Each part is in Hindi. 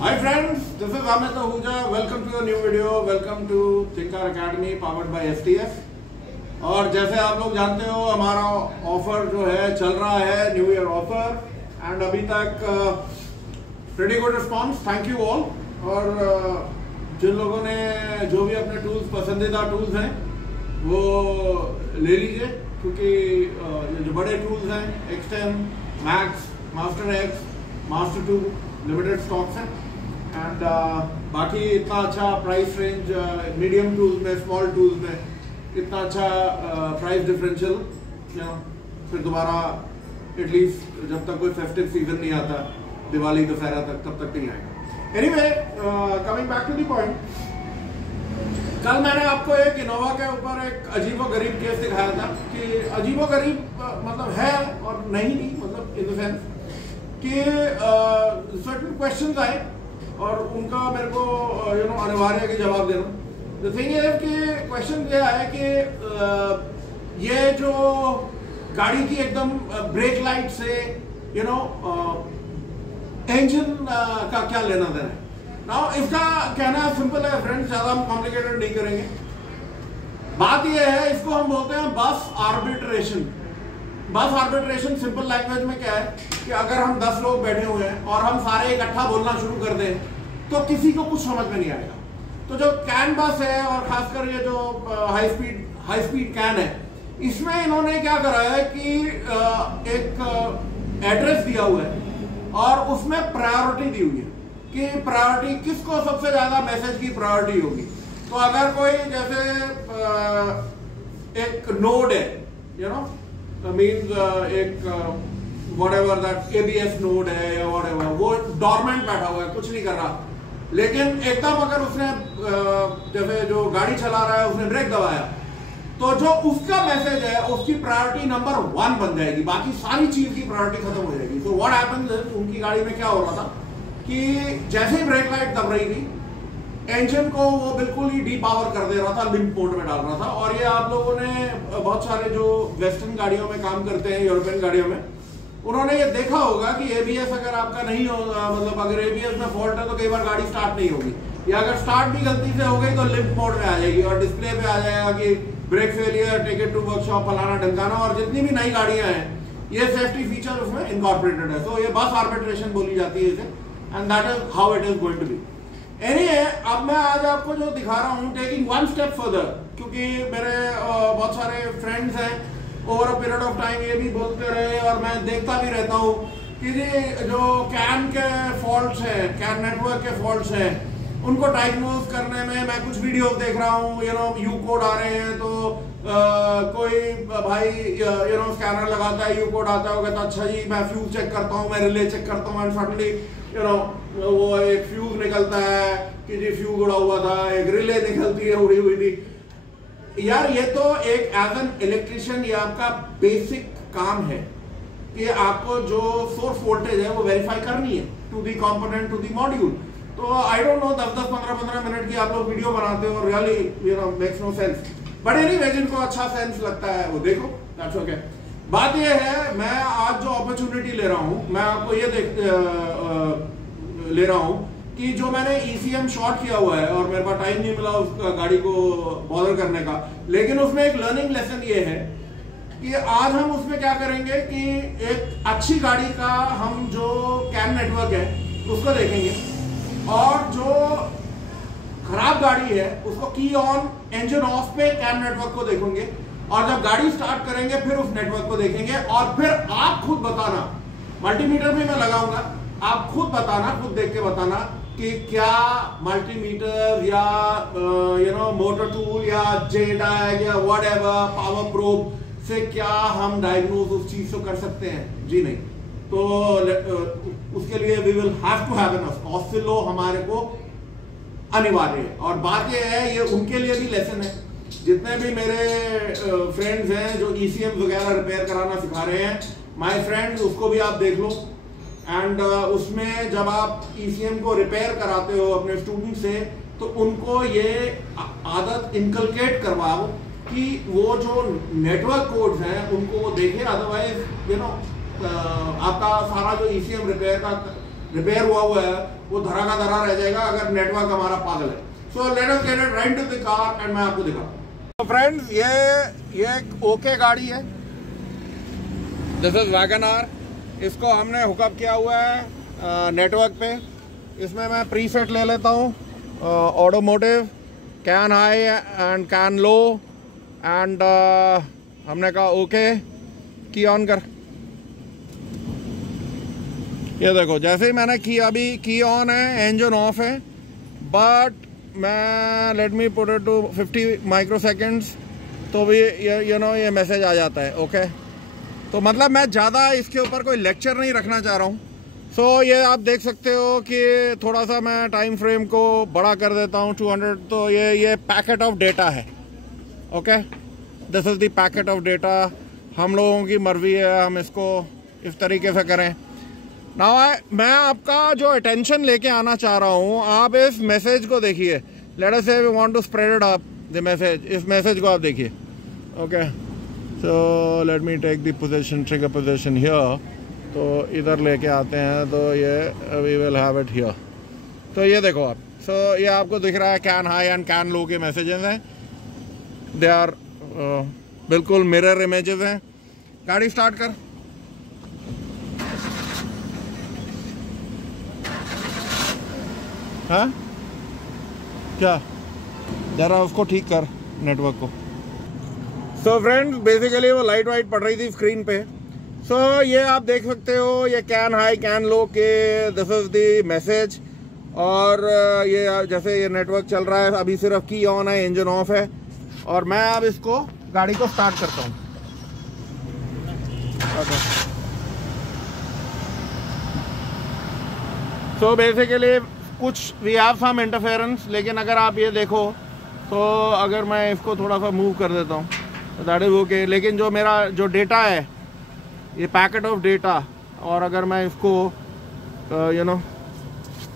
Hi friends, this is Amit Ahuja. Welcome to a new video. Welcome to Thinkar Academy powered by STF. और जैसे आप लोग जानते हो हमारा ऑफर जो है चल रहा है, न्यू ईयर ऑफर, एंड अभी तक pretty good response, thank you all. और जिन लोगों ने जो भी अपने टूल्स, पसंदीदा टूल्स हैं, वो ले लीजिए, क्योंकि ये जो बड़े टूल्स हैं X10, max, master x, master 2 limited stocks हैं। एंड बाकी इतना अच्छा प्राइस रेंज, मीडियम टूल्स में, स्मॉल टूल्स में इतना अच्छा प्राइस डिफरेंशियल, फिर दोबारा एटलीस्ट जब तक कोई फेस्टिव सीजन नहीं आता, दिवाली दशहरा तक, तब तक नहीं आएगा। Anyway, coming back to the point, कल मैंने आपको एक इनोवा के ऊपर एक अजीबोगरीब केस दिखाया था कि अजीबोगरीब मतलब है और नहीं, मतलब इन द सेंस कि सर्टेन क्वेश्चंस आए और उनका मेरे को अनिवार्य है कि जवाब देना। द थिंग है कि क्वेश्चन ये है कि ये जो गाड़ी की एकदम ब्रेक लाइट से इंजन का क्या लेना देना है। नाउ इसका कहना सिंपल है फ्रेंड्स, ज्यादा हम कॉम्प्लिकेटेड नहीं करेंगे। बात यह है, इसको हम बोलते हैं बस आर्बिट्रेशन। बस आर्बिट्रेशन सिंपल लैंग्वेज में क्या है कि अगर हम 10 लोग बैठे हुए हैं और हम सारे इकट्ठा बोलना शुरू कर दें तो किसी को कुछ समझ में नहीं आएगा। तो जो कैन बस है, और खासकर ये जो हाई स्पीड कैन है, इसमें इन्होंने क्या करा है कि एक एड्रेस दिया हुआ है और उसमें प्रायोरिटी दी हुई है कि प्रायोरिटी किसको सबसे ज्यादा मैसेज की प्रायोरिटी होगी। तो अगर कोई जैसे एक नोड है, मीन्स एक whatever that ABS नोड है या whatever, वो डॉर्मेंट बैठा हुआ है, कुछ नहीं कर रहा, लेकिन एकदम अगर उसने जैसे जो गाड़ी चला रहा है उसने ब्रेक दबाया, तो जो उसका मैसेज है उसकी प्रायोरिटी नंबर 1 बन जाएगी, बाकी सारी चीज की प्रायोरिटी खत्म हो जाएगी। तो व्हाट हैपेंस इज, उनकी गाड़ी में क्या हो रहा था कि जैसे ही ब्रेक लाइट दब रही थी, इंजन को वो बिल्कुल ही डी पावर कर दे रहा था, लिम्प मोड में डाल रहा था। और ये आप लोगों ने बहुत सारे जो वेस्टर्न गाड़ियों में काम करते हैं, यूरोपियन गाड़ियों में, उन्होंने ये देखा होगा कि एबीएस अगर आपका नहीं होगा, मतलब अगर एबीएस में फॉल्ट है तो कई बार गाड़ी स्टार्ट नहीं होगी, या अगर स्टार्ट भी गलती से हो गई तो लिम्प मोड में आ जाएगी और डिस्प्ले पे आ जाएगा कि brake failure, take it to workshop, फलाना ढंकाना। और जितनी भी नई गाड़ियां हैं, ये सेफ्टी फीचर उसमें इनकॉर्पोरेटेड है। सो ये बस आर्बिट्रेशन बोली जाती है इसे, and that is how it is going to be. Anyway, अब मैं आज आपको जो दिखा रहा हूँ, टेकिंग वन स्टेप फर्दर, क्योंकि मेरे बहुत सारे फ्रेंड्स हैं, over a period of time ये भी बोलते रहे और मैं देखता भी रहता हूँ कि जो कैन के फॉल्ट्स हैं, कैन नेटवर्क के फॉल्ट्स हैं, उनको डायग्नोज करने में मैं कुछ वीडियोस देख रहा हूँ, यू कोड आ रहे हैं, तो कोई भाई स्कैनर लगाता है, यू कोड आता है, वो कहता है अच्छा जी मैं फ्यूज चेक करता हूँ, मैं रिले चेक करता हूँ, एंड सडनली वो एक फ्यूज निकलता है कि जी फ्यूज उड़ा हुआ था, एक रिले निकलती है उड़ी हुई थी। यार ये तो एक एज एन इलेक्ट्रिशियन ये आपका बेसिक काम है कि आपको जो सोर्स वोल्टेज है वो वेरीफाई करनी है to the component, to the module. तो आई डोंट नो 10-10, 15-15 मिनट की आप लोग वीडियो बनाते हो, really makes no sense, but anyway जिनको अच्छा सेंस लगता है वो देखो, दैट्स ओके। बात ये है, मैं आज जो अपॉर्चुनिटी ले रहा हूं, मैं आपको ये ले रहा हूं कि जो मैंने ECM शॉर्ट किया हुआ है और मेरे पास टाइम नहीं मिला उस गाड़ी को बॉदर करने का, लेकिन उसमें एक लर्निंग लेसन ये है कि आज हम उसमें क्या करेंगे कि एक अच्छी गाड़ी का हम जो कैन नेटवर्क है उसको देखेंगे, और जो खराब गाड़ी है उसको की ऑन इंजन ऑफ पे कैन नेटवर्क को देखेंगे, और जब गाड़ी स्टार्ट करेंगे फिर उस नेटवर्क को देखेंगे, और फिर आप खुद बताना, मल्टीमीटर भी मैं लगाऊंगा, आप खुद बताना, खुद देख के बताना कि क्या मल्टीमीटर या मोटर टूल या JTAG या व्हाटएवर पावर प्रोब से क्या हम डायग्नोज उस चीज को कर सकते हैं? जी नहीं। तो उसके लिए we will have to have an oscillo, हमारे को अनिवार्य है। और बात यह है, ये उनके लिए भी लेसन है, जितने भी मेरे फ्रेंड्स हैं जो ECM वगैरह रिपेयर कराना सिखा रहे हैं, माय फ्रेंड्स, उसको भी आप देख लो। एंड उसमें जब आप ECM को रिपेयर कराते हो अपने स्टूडेंट से, तो उनको ये आदत इनकलकेट करवाओ कि वो जो नेटवर्क कोड्स हैं उनको वो देखें, अदरवाइज आपका सारा जो ECM रिपेयर का रिपेयर हुआ है वो धरा का धरा रह जाएगा अगर नेटवर्क हमारा पागल है। So let us get it right to the car and मैं आपको दिखाऊं। तो फ्रेंड्स ये एक ओके गाड़ी है, दिस इज वैगन आर। इसको हमने हुकअप किया हुआ है नेटवर्क पे। इसमें मैं प्रीसेट ले लेता हूँ, automotive, can high and can low and हमने कहा ओके, की ऑन कर। ये देखो जैसे ही मैंने की, अभी की ऑन है, इंजन ऑफ है, बट मैं let me put it to 50 microseconds तो भी ये मैसेज आ जाता है ओके। तो मतलब मैं ज़्यादा इसके ऊपर कोई लेक्चर नहीं रखना चाह रहा हूँ। सो ये आप देख सकते हो कि थोड़ा सा मैं टाइम फ्रेम को बड़ा कर देता हूँ 200। तो ये पैकेट ऑफ डेटा है okay, this is the packet of data. हम लोगों की मर्जी है, हम इसको इस तरीके से करें। नाउ मैं आपका जो अटेंशन लेके आना चाह रहा हूँ, आप इस मैसेज को देखिए। Let us say we want to spread it up the message, इस मैसेज को आप देखिए okay. So let me take the position, trigger position here. तो इधर लेके आते हैं तो ये we will have it here. तो ये देखो आप, सो ये आपको दिख रहा है कैन हाई एंड कैन लो के मैसेजेस हैं। दे आर बिल्कुल मिरर इमेजेस हैं। गाड़ी स्टार्ट कर। हाँ क्या, जरा उसको ठीक कर नेटवर्क को। सो फ्रेंड्स बेसिकली वो लाइट वाइट पड़ रही थी स्क्रीन पे। सो ये आप देख सकते हो, ये कैन हाई कैन लो के दिस इज द मैसेज। और ये जैसे ये नेटवर्क चल रहा है, अभी सिर्फ की ऑन है, इंजन ऑफ है। और मैं अब इसको गाड़ी को स्टार्ट करता हूँ। सो बेसिकली कुछ वी हैव सम इंटरफेरेंस, लेकिन अगर आप ये देखो तो अगर मैं इसको थोड़ा सा मूव कर देता हूँ तो दैट इज ओके। लेकिन जो मेरा जो डेटा है, ये पैकेट ऑफ डेटा, और अगर मैं इसको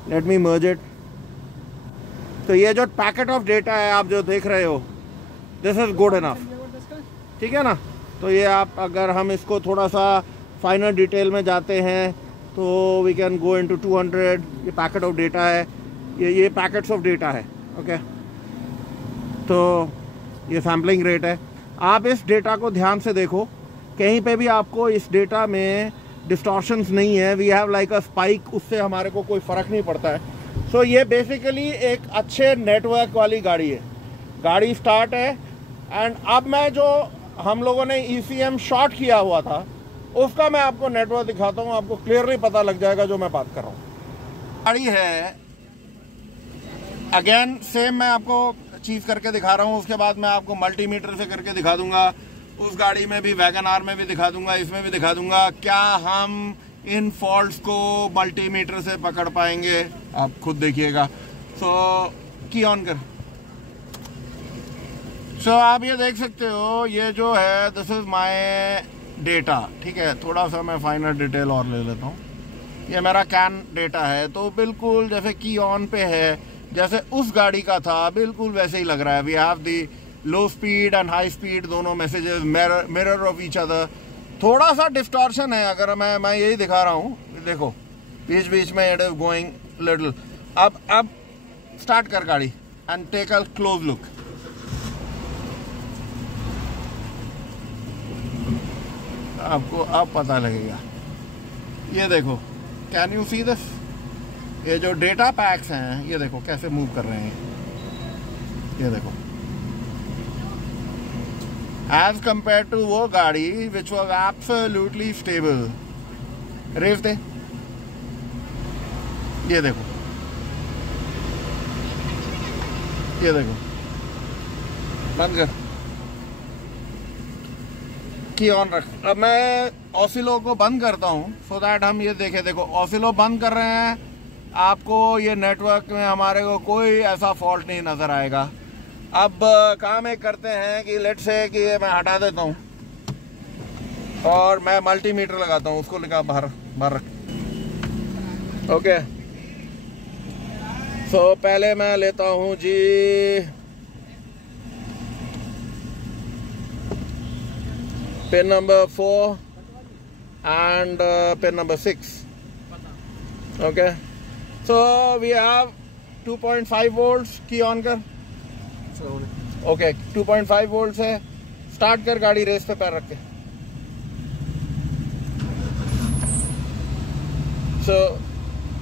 लेट मी मर्ज इट, तो ये जो पैकेट ऑफ डेटा है आप जो देख रहे हो, दिस इज गुड इनफ, ठीक है ना। तो ये आप अगर हम इसको थोड़ा सा फाइनल डिटेल में जाते हैं तो वी कैन गो इनटू 200। ये पैकेट ऑफ डेटा है, ये पैकेट्स ऑफ डेटा है ओके। तो ये सैम्पलिंग रेट है। आप इस डेटा को ध्यान से देखो, कहीं पे भी आपको इस डेटा में डिस्टॉर्शंस नहीं है। We have like a spike, उससे हमारे को कोई फ़र्क नहीं पड़ता है। सो ये बेसिकली एक अच्छे नेटवर्क वाली गाड़ी है। गाड़ी स्टार्ट है एंड अब मैं जो हम लोगों ने ECM शॉट किया हुआ था उसका मैं आपको नेटवर्क दिखाता हूँ, आपको क्लियरली पता लग जाएगा जो मैं बात कर रहा हूँ। गाड़ी है अगेन सेम, मैं आपको चीज़ करके दिखा रहा हूँ, उसके बाद मैं आपको मल्टीमीटर से करके दिखा दूंगा। उस गाड़ी में भी, वैगन आर में भी दिखा दूंगा, इसमें भी दिखा दूंगा। क्या हम इन फॉल्ट्स को मल्टीमीटर से पकड़ पाएंगे, आप खुद देखिएगा। सो की ऑन कर। सो आप ये देख सकते हो, ये जो है दिस इज माय डेटा, ठीक है। थोड़ा सा मैं फाइनल डिटेल और ले लेता हूँ। ये मेरा कैन डेटा है, तो बिल्कुल जैसे की ऑन पे है, जैसे उस गाड़ी का था, बिल्कुल वैसे ही लग रहा है। We have the low speed and high speed, दोनों messages mirror of each other. थोड़ा सा डिस्टॉर्शन है, अगर मैं यही दिखा रहा हूँ, देखो बीच बीच में इट इज गोइंग लिटिल। अब स्टार्ट कर गाड़ी and take a close look. आपको अब पता लगेगा। ये देखो, कैन यू सी दिस? ये जो डेटा पैक्स हैं, ये देखो कैसे मूव कर रहे हैं। ये देखो, एज कंपेयर टू वो गाड़ी which was absolutely stable. Race दे, ये देखो, ये देखो, बंद कर, की ऑन रख। अब मैं ऑसिलो को बंद करता हूँ सो दैट हम ये देखें। देखो ऑसिलो बंद कर रहे हैं, आपको ये नेटवर्क में हमारे को कोई ऐसा फॉल्ट नहीं नज़र आएगा। अब काम एक करते हैं कि लेट से कि ये मैं हटा देता हूँ और मैं मल्टीमीटर लगाता हूँ, उसको लिखा बाहर रख। ओके, सो पहले मैं लेता हूँ जी pin number 4 and pin number 6। Okay, so we have 2.5 volts की ऑन कर। ओके, 2.5 वोल्ट्स है। स्टार्ट कर गाड़ी, रेस पे पैर रख के। So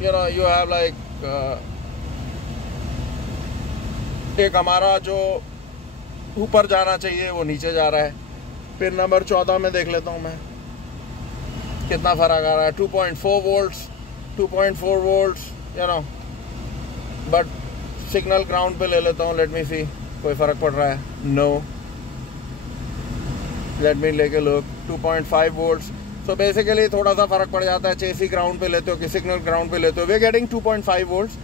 you know you have like एक हमारा जो ऊपर जाना चाहिए वो नीचे जा रहा है। पिन नंबर 14 में देख लेता हूँ मैं कितना फर्क आ रहा है। 2.4 volts, 2.4 volts, you know, but signal ground पे ले लेता हूँ। लेट मी सी, कोई फर्क पड़ रहा है? नो। लेट मी लेके लुक। 2.5 वोल्ट्स। सो बेसिकली थोड़ा सा फर्क पड़ जाता है, चेसी ग्राउंड पे लेते हो कि सिग्नल ग्राउंड पे लेते हो। We are getting 2.5 volts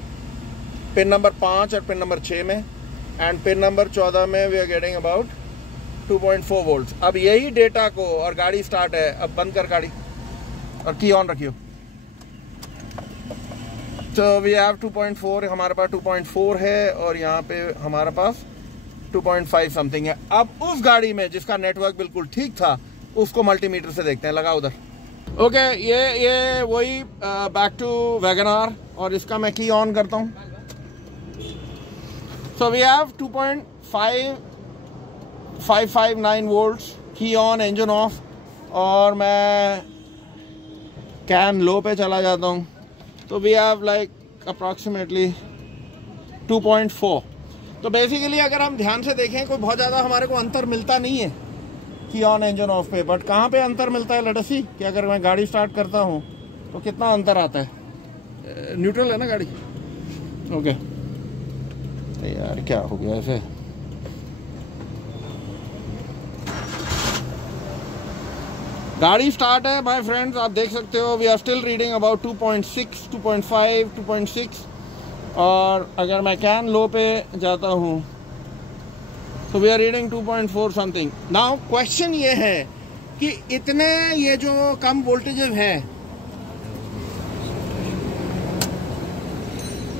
pin number 5 और पिन नंबर 6 में, एंड पिन नंबर 14 में we are getting about 2.4 volts. अब यही डेटा को, और गाड़ी स्टार्ट है। अब बंद कर गाड़ी और की ऑन रखियो। तो वी हैव 2.4, हमारे पास 2.4 है और यहाँ पे हमारे पास 2.5 समथिंग है। अब उस गाड़ी में जिसका नेटवर्क बिल्कुल ठीक था उसको मल्टीमीटर से देखते हैं। लगा उधर। ओके, ये वही बैक टू वैगनआर, और इसका मैं की ऑन करता हूँ। सो वी हैव 2.559 वोल्ट्स, की ऑन, इंजन ऑफ, और मैं कैन लो पे चला जाता हूँ। तो वी हैव लाइक अप्रॉक्सीमेटली 2.4। तो बेसिकली अगर हम ध्यान से देखें कोई बहुत ज़्यादा हमारे को अंतर मिलता नहीं है की ऑन इंजन ऑफ पे। बट कहाँ पे अंतर मिलता है, लेट अस सी कि अगर मैं गाड़ी स्टार्ट करता हूँ तो कितना अंतर आता है। न्यूट्रल है ना गाड़ी? ओके, यार क्या हो गया ऐसे? गाड़ी स्टार्ट है माय फ्रेंड्स, आप देख सकते हो we are still reading about 2.6, 2.5, 2.6। और अगर मैं कैन लो पे जाता हूँ तो we are reading 2.4 something. Now question ये है कि इतने ये जो कम वोल्टेजेस हैं,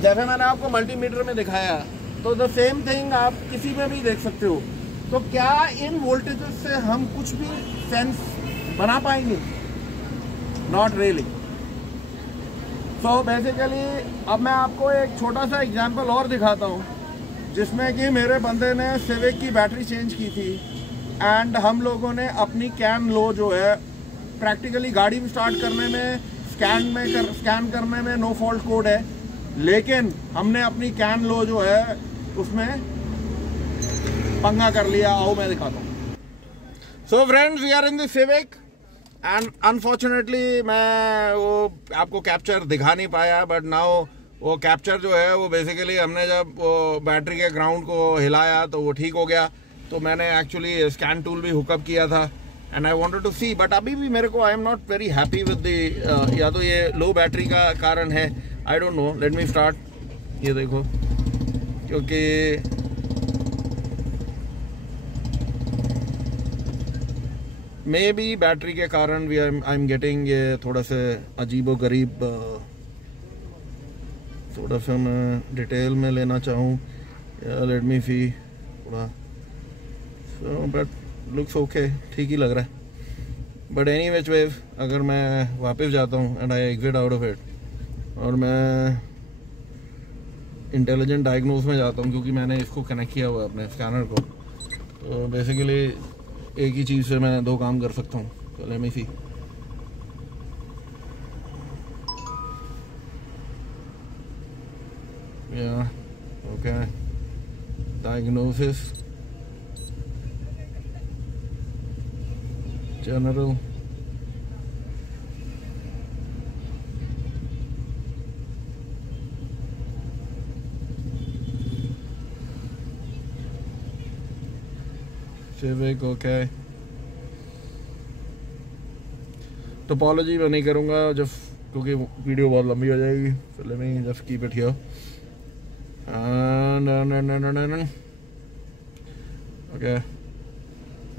जैसे मैंने आपको मल्टीमीटर में दिखाया, तो द सेम थिंग आप किसी में भी देख सकते हो। तो क्या इन वोल्टेजेस से हम कुछ भी सेंस बना पाएंगे? Not really. सो बेसिकली अब मैं आपको एक छोटा सा एग्जांपल और दिखाता हूँ, जिसमें कि मेरे बंदे ने सिविक की बैटरी चेंज की थी, एंड हम लोगों ने अपनी कैन लो जो है प्रैक्टिकली गाड़ी स्टार्ट करने में, स्कैन करने में नो फॉल्ट कोड है, लेकिन हमने अपनी कैन लो जो है उसमें पंगा कर लिया। आओ मैं दिखाता हूँ। So friends, we are in the Civic and unfortunately मैं वो आपको कैप्चर दिखा नहीं पाया, बट नाउ वो कैप्चर जो है वो बेसिकली हमने जब वो बैटरी के ग्राउंड को हिलाया तो वो ठीक हो गया। तो मैंने एक्चुअली स्कैन टूल भी हुकअप किया था and I wanted to see, but अभी भी मेरे को I am not very happy with the, या तो ये लो बैटरी का कारण है, I don't know. Let me start. ये देखो, क्योंकि मे बी बैटरी के कारण वी आई एम गेटिंग ये थोड़ा सा अजीबो गरीब, थोड़ा सा मैं डिटेल में लेना चाहूँ। लेट मी सी थोड़ा, बट लुक्स ओके, ठीक ही लग रहा है। बट एनी विच वे, अगर मैं वापस जाता हूँ and I exit out of it और मैं इंटेलिजेंट डायग्नोस में जाता हूँ, क्योंकि मैंने इसको कनेक्ट किया हुआ है अपने स्कैनर को, तो बेसिकली एक ही चीज़ से मैं दो काम कर सकता हूँ। तो लेट मी सी। Yeah, okay. Diagnosis. General. Civic, okay. Topology मैं नहीं करूँगा जब, क्योंकि वीडियो बहुत लंबी हो जाएगी। So let me just keep it here. Okay,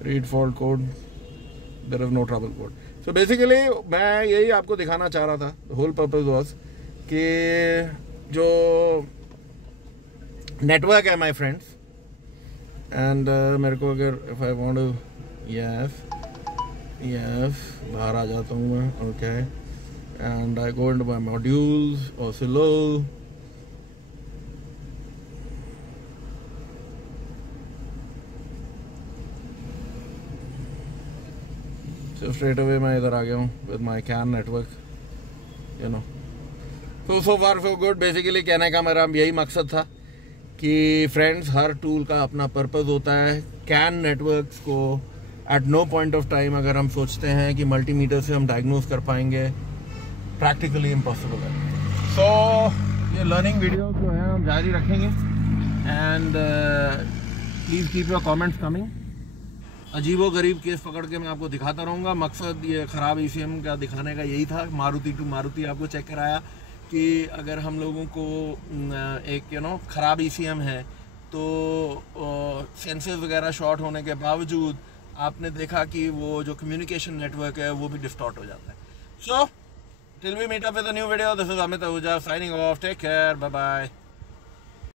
read fault code, there is no trouble code. So basically मैं यही आपको दिखाना चाह रहा था। The whole purpose was कि जो नेटवर्क है my friends, and मेरे को अगर if I want to yes बाहर आ जाता हूँ मैं, okay, and I go into my modules, Oscillo. So straight away मैं इधर आ गया हूँ with my CAN network, you know. So far so good. Basically कहने का मेरा यही मकसद था कि फ्रेंड्स हर टूल का अपना पर्पस होता है. CAN नेटवर्क्स को at no point of time अगर हम सोचते हैं कि मल्टीमीटर से हम डायग्नोज कर पाएंगे, प्रैक्टिकली इम्पॉसिबल है. सो ये लर्निंग वीडियो जो है हम जारी रखेंगे and please keep your comments coming. अजीबो गरीब केस पकड़ के मैं आपको दिखाता रहूँगा. मकसद ये ख़राब ECM का दिखाने का यही था. मारुति टू मारुति आपको चेक कराया कि अगर हम लोगों को एक ख़राब ECM है तो सेंसर्स वगैरह शॉर्ट होने के बावजूद आपने देखा कि वो जो कम्युनिकेशन नेटवर्क है वो भी डिस्टॉर्ट हो जाता है. So till we meet up with a new video, this is Amit Ahuja signing off. Take care, bye bye.